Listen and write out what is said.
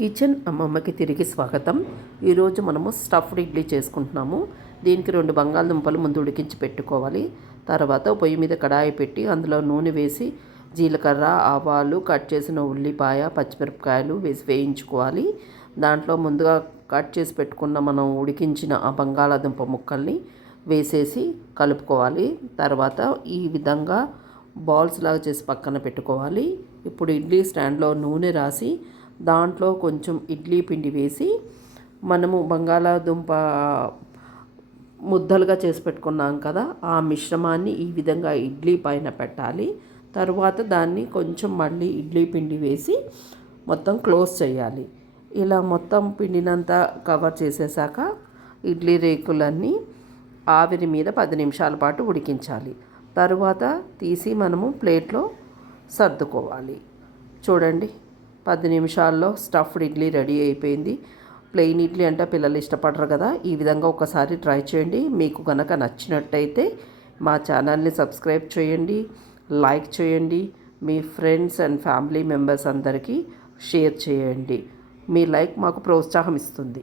Kitchen అమ్మమ్మకి తిరిగి స్వాగతం. ఈరోజు మనము స్టఫ్డ్ ఇడ్లీ చేసుకుంటున్నాము. దీనికి 2 బంగాళదుంపలు ముందు ఉడికించి పెట్టుకోవాలి. తర్వాత పొయ్యి మీద కడాయి పెట్టి అందులో నూనె వేసి జీలకర్ర, ఆవాలు, కట్ చేసిన ఉల్లిపాయ, పచ్చిమిరపకాయలు వేసి వేయించుకోవాలి. దాంట్లో ముందుగా కట్ చేసి పెట్టుకున్న మనం ఉడికించిన ఆ బంగాళదుంప ముక్కల్ని వేసేసి కలుపుకోవాలి. తర్వాత ఈ విధంగా బాల్స్ లాగా చేసి పక్కన పెట్టుకోవాలి. ఇప్పుడు ఇడ్లీ స్టాండ్లో నూనె రాసి దాంట్లో కొంచెం ఇడ్లీ పిండి వేసి మనము బంగాళాదుంప ముద్దలుగా చేసి పెట్టుకున్నాం కదా, ఆ మిశ్రమాన్ని ఈ విధంగా ఇడ్లీ పైన పెట్టాలి. తరువాత దాన్ని కొంచెం మళ్ళీ ఇడ్లీ పిండి వేసి మొత్తం క్లోజ్ చేయాలి. ఇలా మొత్తం పిండినంతా కవర్ చేసేసాక ఇడ్లీ రేకులన్నీ ఆవిరి మీద 10 నిమిషాల పాటు ఉడికించాలి. తరువాత తీసి మనము ప్లేట్లో సర్దుకోవాలి. చూడండి, 10 నిమిషాల్లో స్టఫ్డ్ ఇడ్లీ రెడీ అయిపోయింది. ప్లెయిన్ ఇడ్లీ అంటే పిల్లలు ఇష్టపడరు కదా, ఈ విధంగా ఒకసారి ట్రై చేయండి. మీకు కనుక నచ్చినట్టయితే మా ఛానల్ని సబ్స్క్రైబ్ చేయండి, లైక్ చేయండి, మీ ఫ్రెండ్స్ అండ్ ఫ్యామిలీ మెంబర్స్ అందరికీ షేర్ చేయండి. మీ లైక్ మాకు ప్రోత్సాహం ఇస్తుంది.